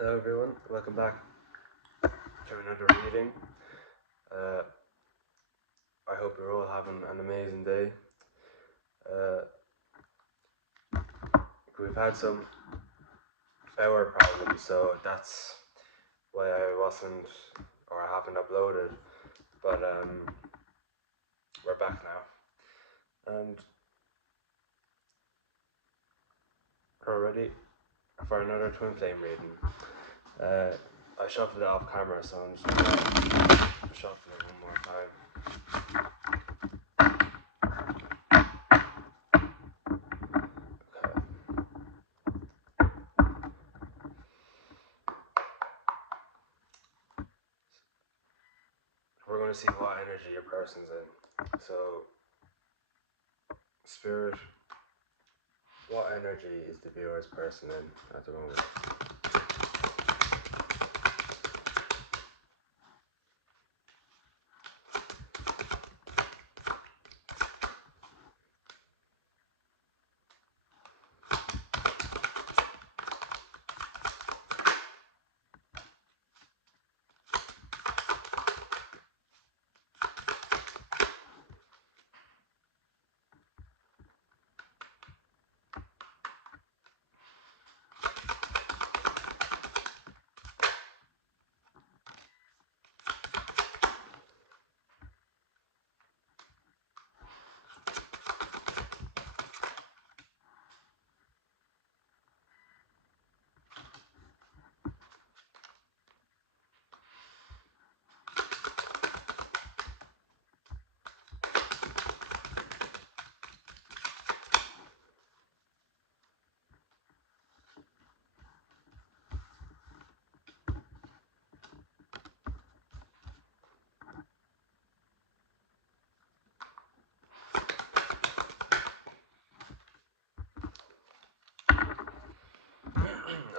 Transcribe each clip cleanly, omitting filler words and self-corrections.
Hello everyone, welcome back to another reading. Uh, I hope you're all having an amazing day. Uh, we've had some power problems, so that's why I wasn't or I haven't uploaded. But we're back now, and we're ready for another twin flame reading. I shuffled it off camera, so I'm just gonna shuffle it one more time. Okay. We're going to see what energy your person's in. So, Spirit, what energy is the viewer's person in at the moment?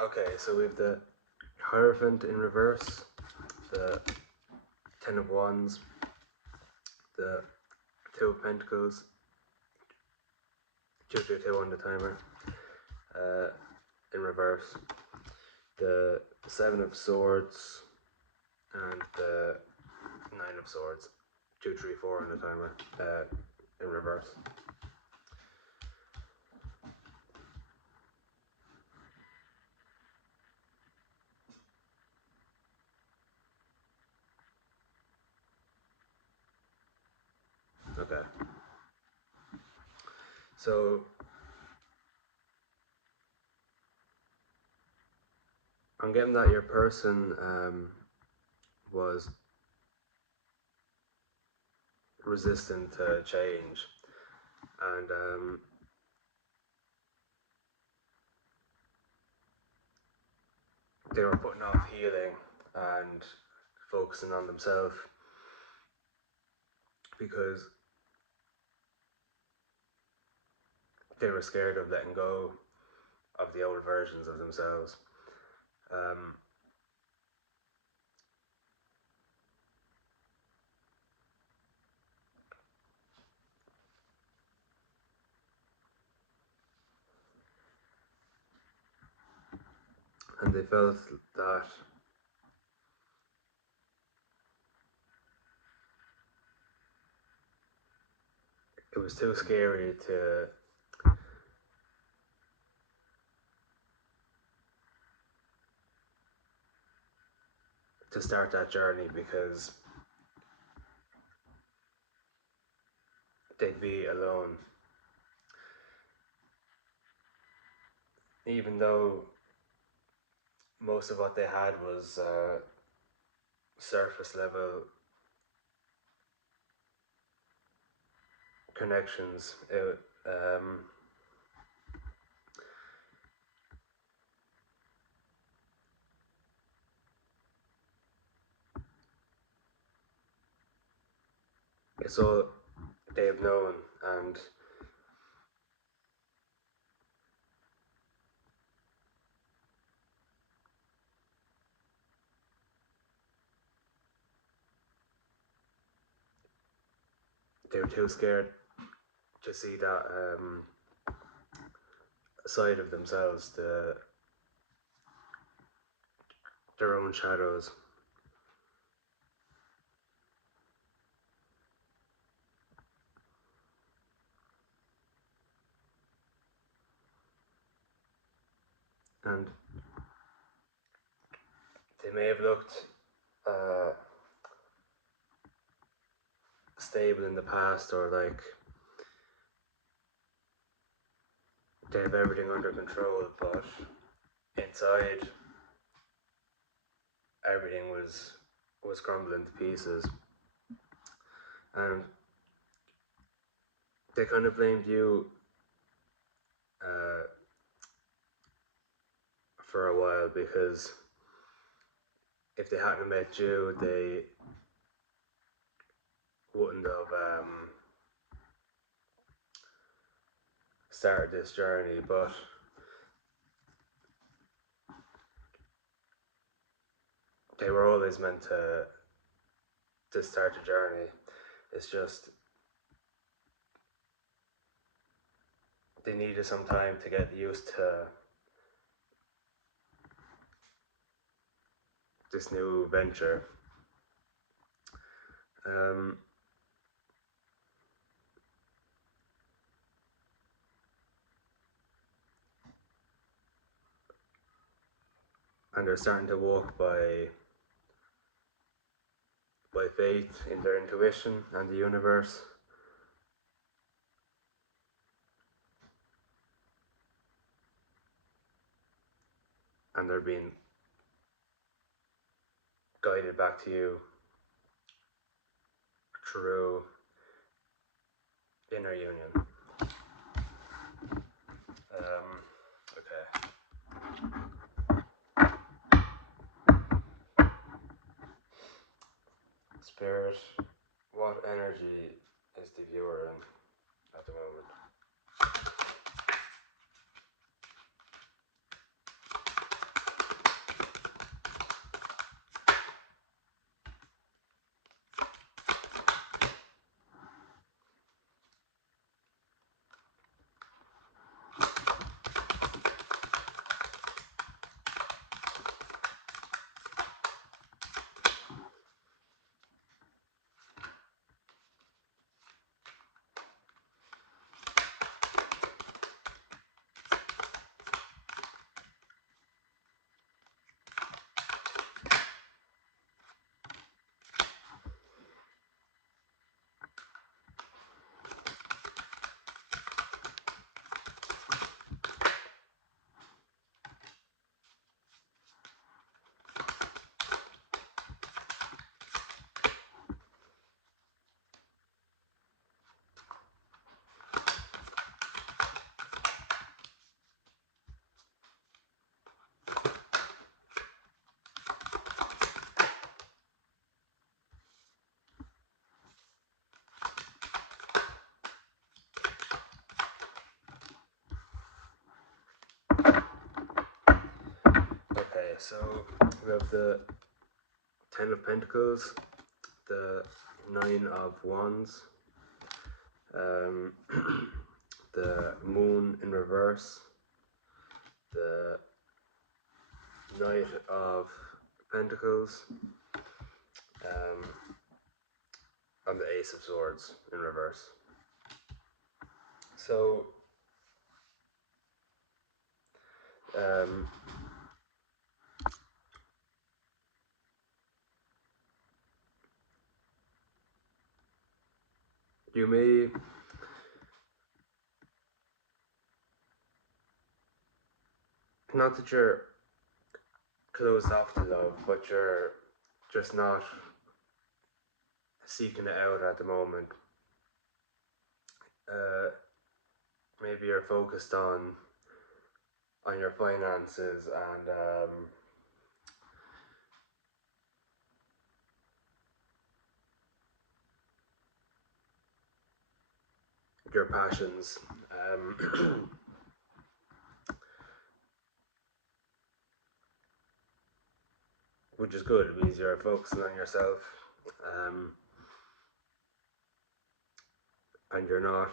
Okay, so we have the Hierophant in reverse, the Ten of Wands, the Two of Pentacles, 222 on the timer, in reverse, the Seven of Swords, and the Nine of Swords, 234 on the timer, in reverse. Okay. So I'm getting that your person was resistant to change, and they were putting off healing and focusing on themselves because they were scared of letting go of the old versions of themselves. And they felt that it was too scary to start that journey because they'd be alone. Even though most of what they had was surface level connections, it's all they've known, and they were too scared to see that side of themselves, their own shadows. And they may have looked stable in the past, or like they have everything under control, but inside everything was crumbling to pieces. And they kind of blamed you for a while, because if they hadn't met you, they wouldn't have started this journey. But they were always meant to start a journey. It's just they needed some time to get used to this new venture. And they're starting to walk by faith in their intuition and the universe. And they're being guided back to you through inner union. Okay. Spirit, what energy is the viewer in at the moment? Okay, so we have the Ten of Pentacles, the Nine of Wands, the Moon in reverse, the Knight of Pentacles, and the Ace of Swords in reverse. So, you may not that you're closed off to love, but you're just not seeking it out at the moment. Maybe you're focused on your finances and your passions. Which is good. It means you're focusing on yourself, and you're not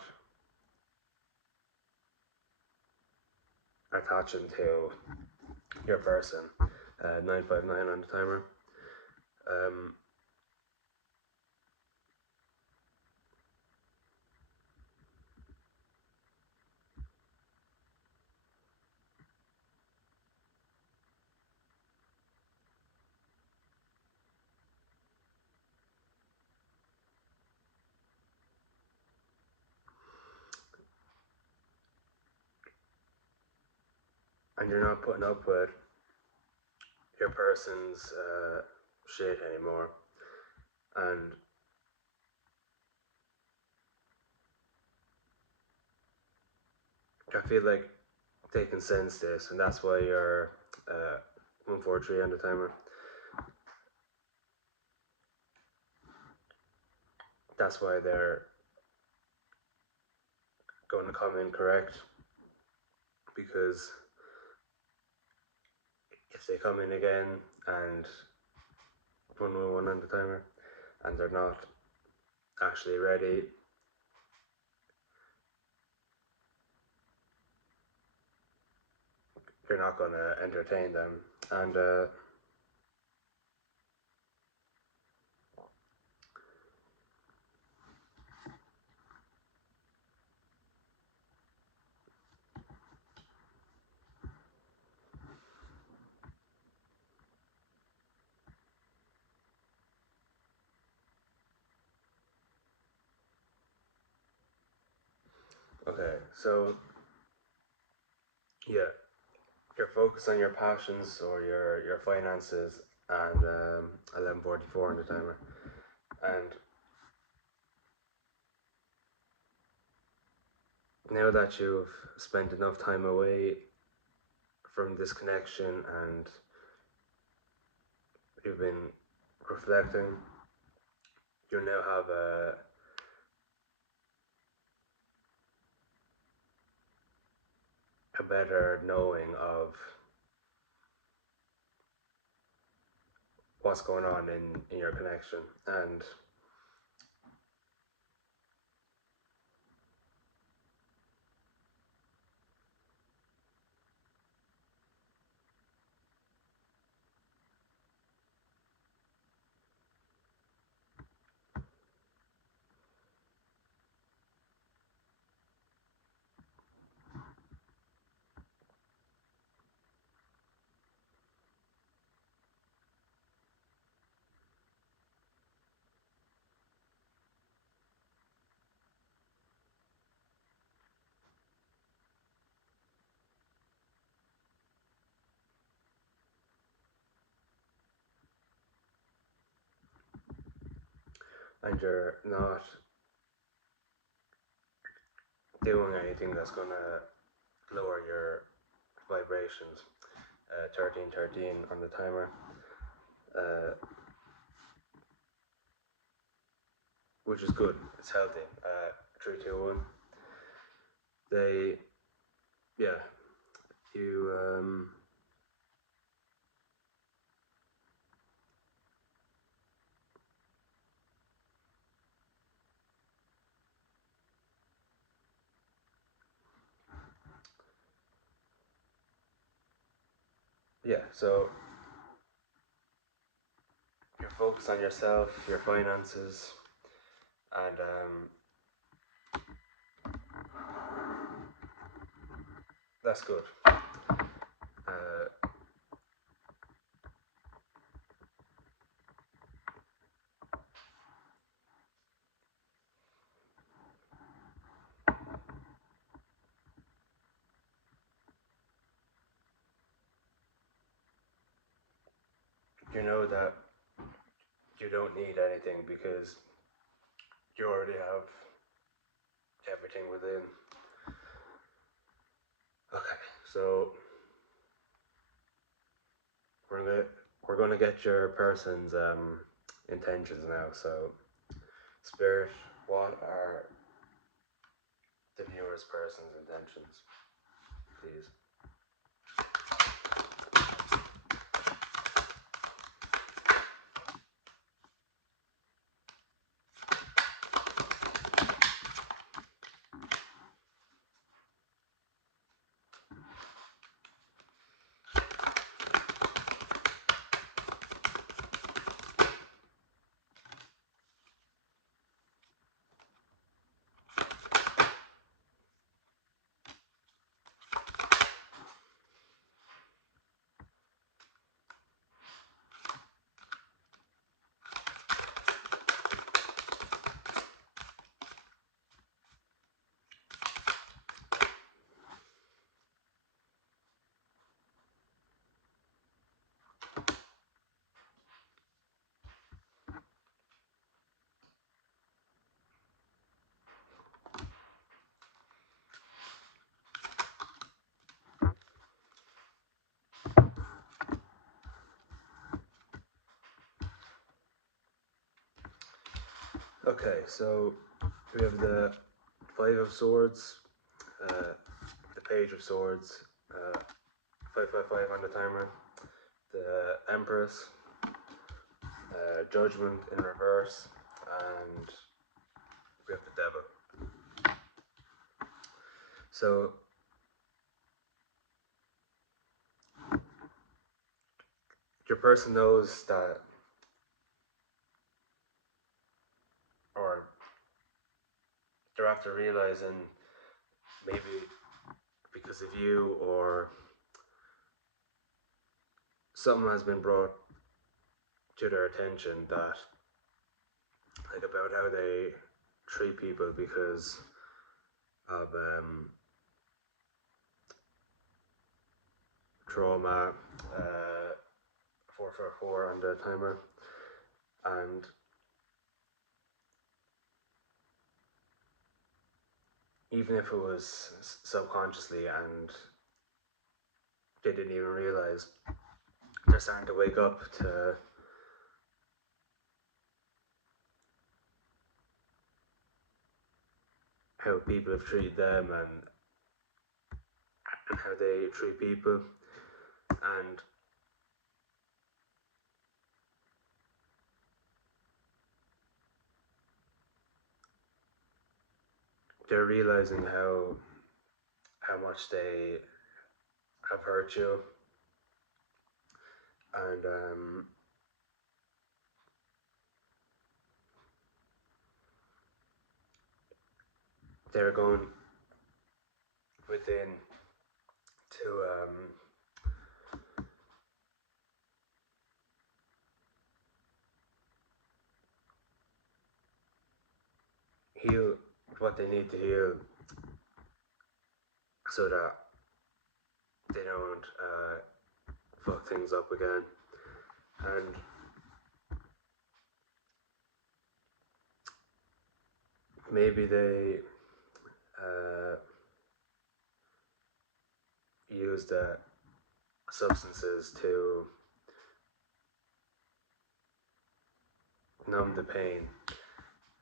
attaching to your person. 959 on the timer. And you're not putting up with your person's shit anymore. And I feel like they can sense this, and that's why you're 143 on the timer. That's why they're going to come in correct, because if they come in again and 111 on the timer and they're not actually ready, you're not going to entertain them. And okay, so yeah, you're focused on your passions or your finances, and 1144 on the timer. And now that you've spent enough time away from this connection and you've been reflecting, you now have a better knowing of what's going on in your connection. And you're not doing anything that's going to lower your vibrations. 1313 on the timer, which is good. It's healthy. 321. They, yeah, you yeah. So you're focused on yourself, your finances, and that's good. You know that you don't need anything because you already have everything within. Okay, so we're gonna get your person's intentions now. So, Spirit, what are the viewer's person's intentions, please? Okay, so we have the Five of Swords, the Page of Swords, 555 on the timer, the Empress, Judgment in reverse, and we have the Devil. So your person knows that, or they're after realizing, maybe because of you or something has been brought to their attention, that like about how they treat people because of trauma, 444 on the timer, and even if it was subconsciously and they didn't even realize, they're starting to wake up to how people have treated them and how they treat people, and they're realizing how much they have hurt you, and they're going within to heal what they need to heal, so that they don't fuck things up again. And maybe they use the substances to numb the pain,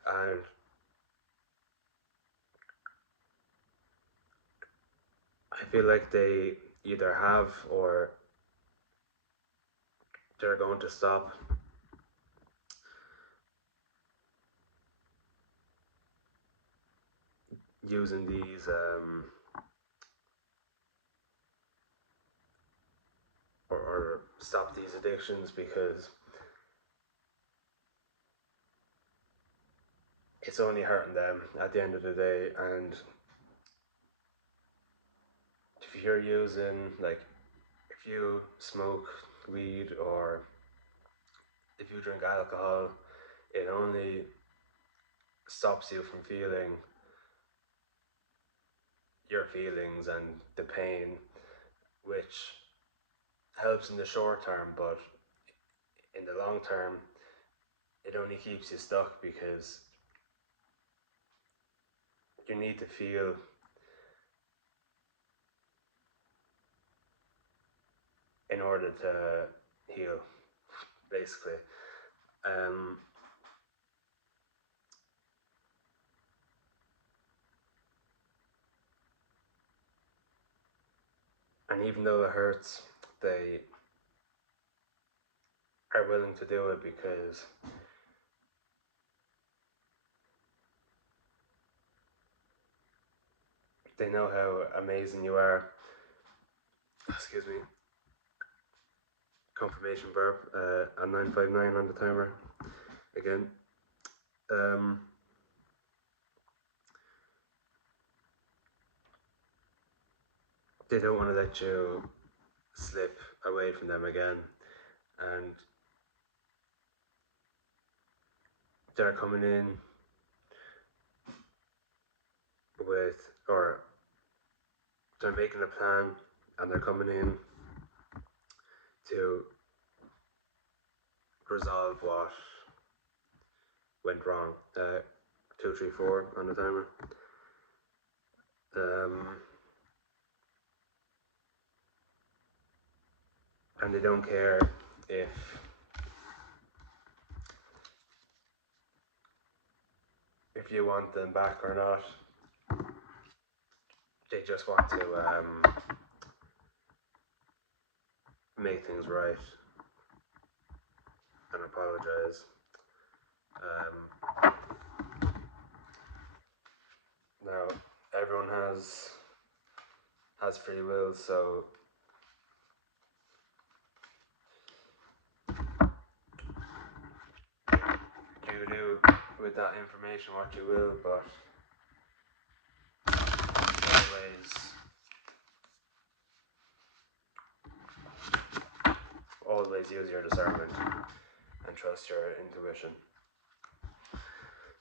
and I feel like they either have or they're going to stop using these or stop these addictions, because it's only hurting them at the end of the day. And if you're using, like, if you smoke weed or if you drink alcohol, it only stops you from feeling your feelings and the pain, which helps in the short term, but in the long term, it only keeps you stuck, because you need to feel in order to heal, basically. Um, and even though it hurts, they are willing to do it because they know how amazing you are. Excuse me. Confirmation burp, a 959 on the timer again. Um, they don't want to let you slip away from them again, and they're coming in with, or they're making a plan, and they're coming in to resolve what went wrong. 234 on the timer. Um, and they don't care if if you want them back or not. They just want to make things right and apologize. Now everyone has free will, so you do with that information what you will, but always use your discernment and trust your intuition.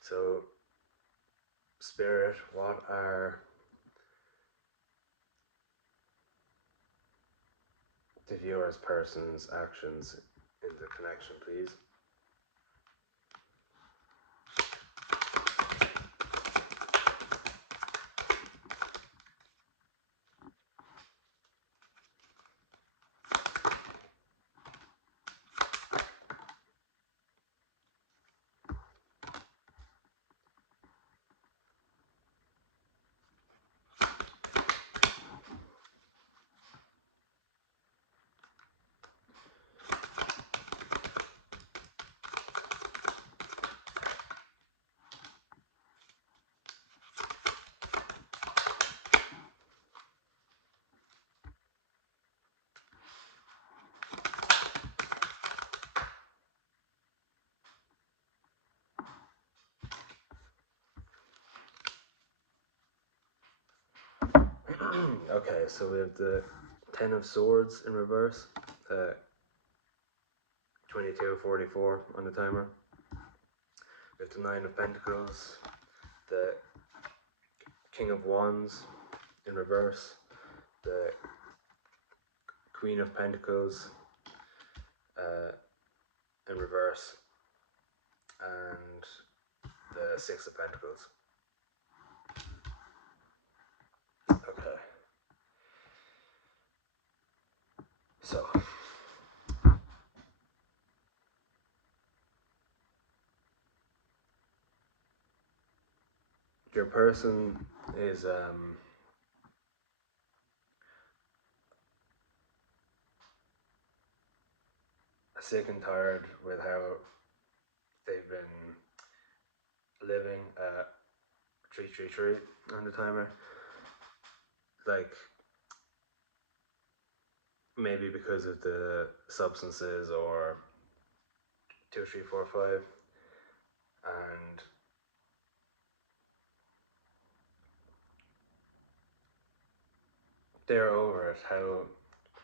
So, Spirit, what are the viewer's person's actions in the connection, please? Okay, so we have the Ten of Swords in reverse, 22:44 on the timer. We have the Nine of Pentacles, the King of Wands in reverse, the Queen of Pentacles in reverse, and the Six of Pentacles. Okay. So, your person is sick and tired with how they've been living 333 on the timer. Like, maybe because of the substances or 2345, and they're over it, how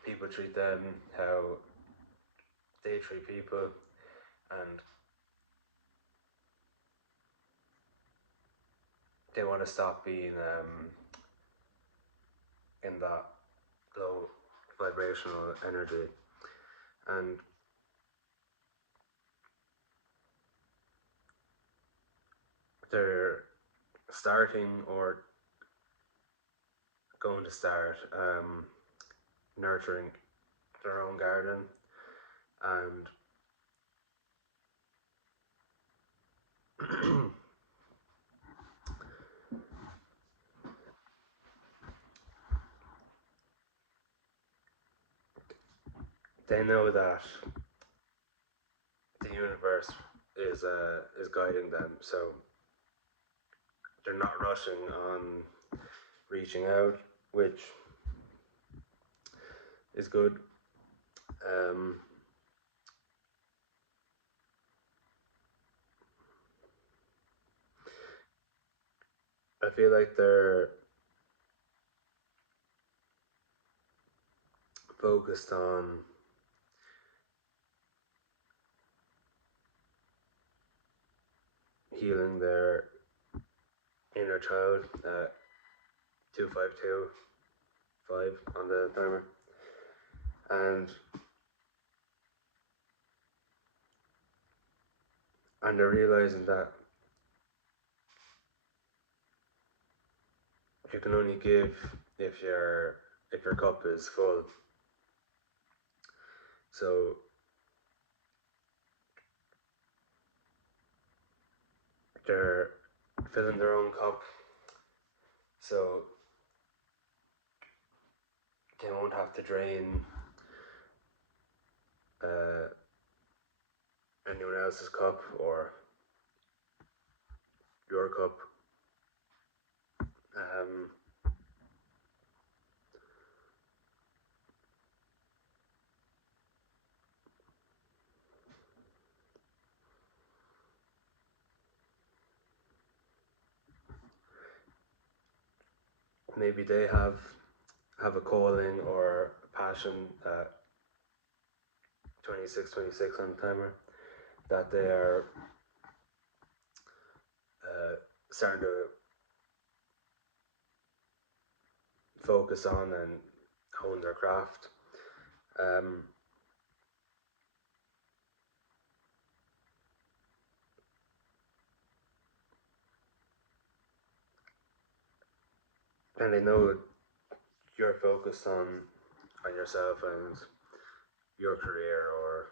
people treat them, how they treat people, and they want to stop being in that low vibrational energy. And they're starting or going to start nurturing their own garden, and they know that the universe is guiding them, so they're not rushing on reaching out, which is good. I feel like they're focused on healing their inner child, 2525 on the timer, and they're realizing that you can only give if your cup is full. So they're filling their own cup, so they won't have to drain uh, anyone else's cup or your cup. Um, Maybe they have a calling or a passion at 26 on the timer that they are starting to focus on and hone their craft. Um, and they know you're focused on yourself and your career or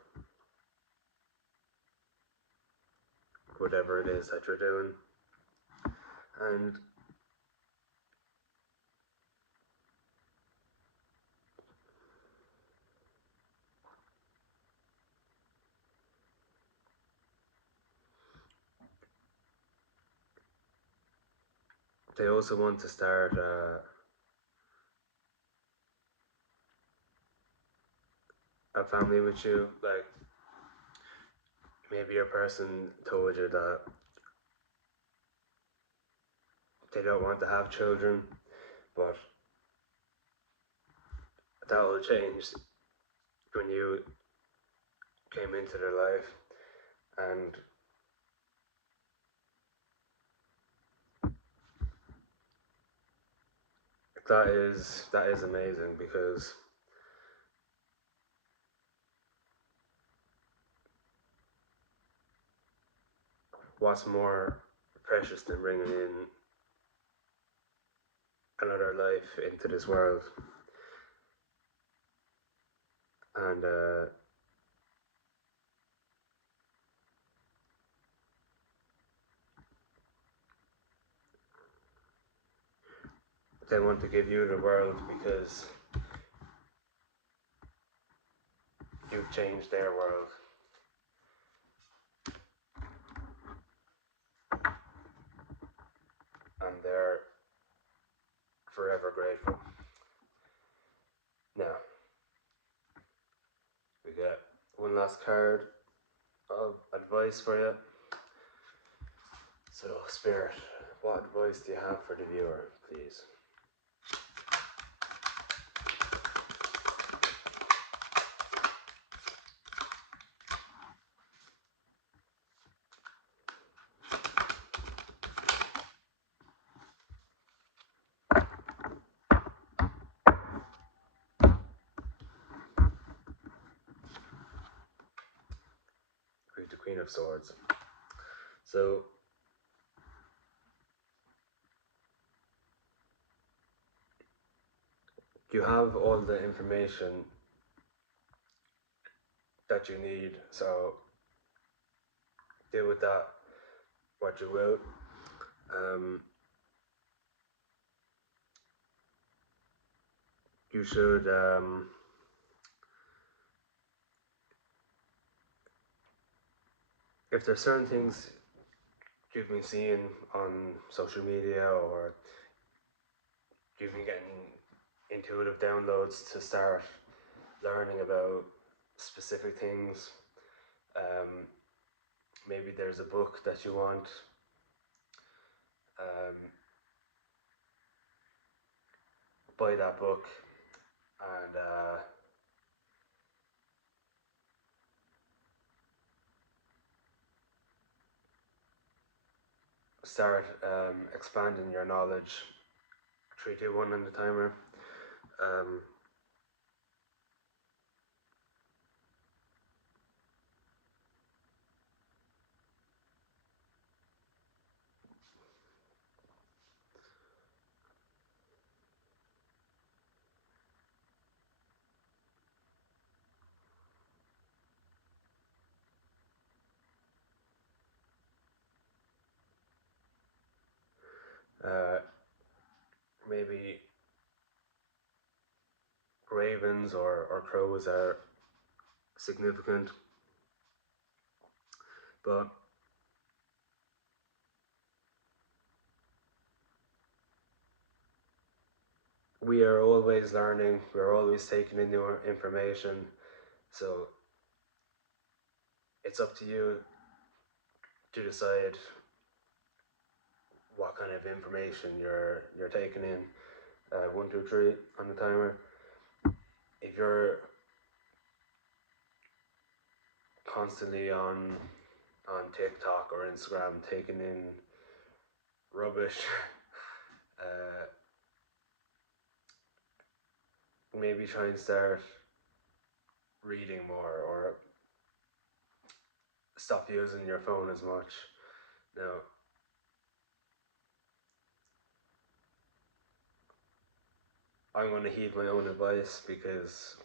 whatever it is that you're doing. And they also want to start a family with you. Like maybe your person told you that they don't want to have children, but that will change when you came into their life, and that is amazing because what's more precious than bringing in another life into this world? And they want to give you the world because you've changed their world, and they're forever grateful. Now, we get one last card of advice for you. So, Spirit, what advice do you have for the viewer, please? With the Queen of Swords. So, you have all the information that you need, so do with that what you will. You should if there's certain things you've been seeing on social media or you've been getting intuitive downloads to start learning about specific things, um, maybe there's a book that you want, um, buy that book and start expanding your knowledge. 3, 2, 1 on the timer. Um, Uh, Maybe ravens or crows are significant, but we are always learning, we're always taking in new information, so it's up to you to decide what kind of information you're taking in. 1, 2, 3 on the timer. If you're constantly on TikTok or Instagram taking in rubbish, uh, maybe try and start reading more or stop using your phone as much. Now, I'm going to heed my own advice because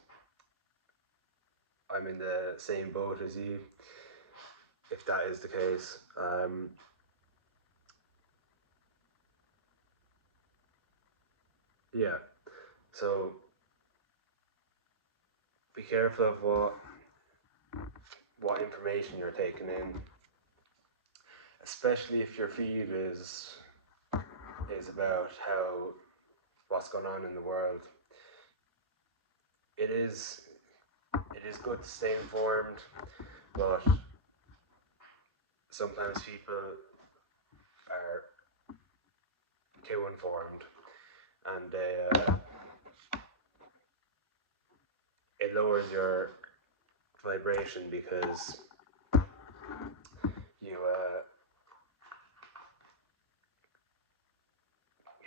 I'm in the same boat as you, if that is the case. Yeah, so be careful of what information you're taking in, especially if your feed is about what's going on in the world. It is good to stay informed, but sometimes people are too informed, and it lowers your vibration because you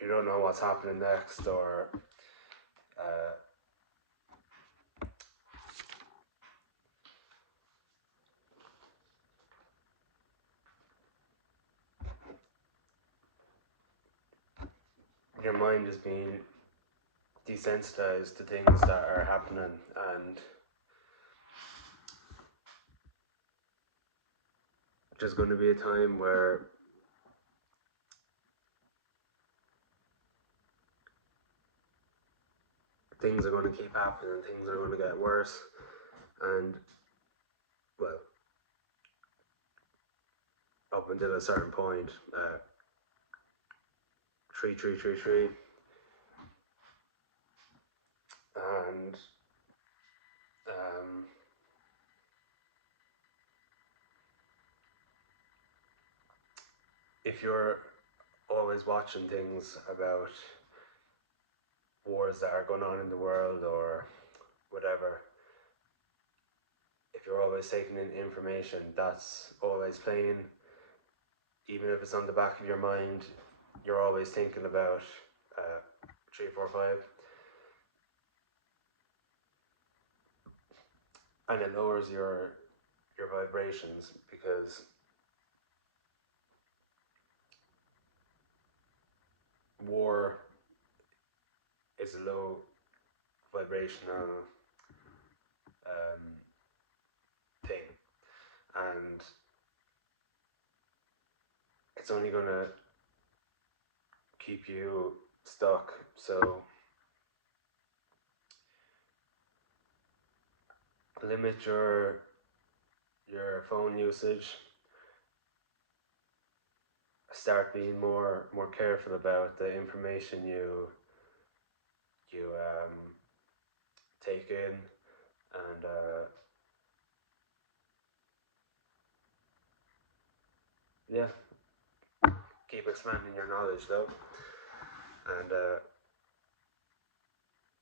you don't know what's happening next, or uh, your mind is being desensitized to things that are happening, and there's going to be a time where things are going to keep happening, things are going to get worse, and well, up until a certain point, 3333, and um, if you're always watching things about wars that are going on in the world or whatever, if you're always taking in information that's always playing, even if it's on the back of your mind, you're always thinking about 345, and it lowers your vibrations because war is a low vibrational thing, and it's only gonna keep you stuck. So limit your phone usage. Start being more careful about the information you take in, and yeah, keep expanding your knowledge though. And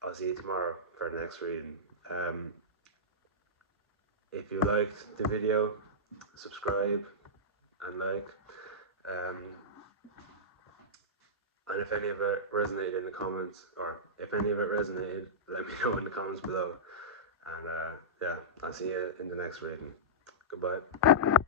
I'll see you tomorrow for the next reading. If you liked the video, subscribe and like. Um, and if any of it resonated in the comments, or if any of it resonated, let me know in the comments below. And yeah, I'll see you in the next reading. Goodbye.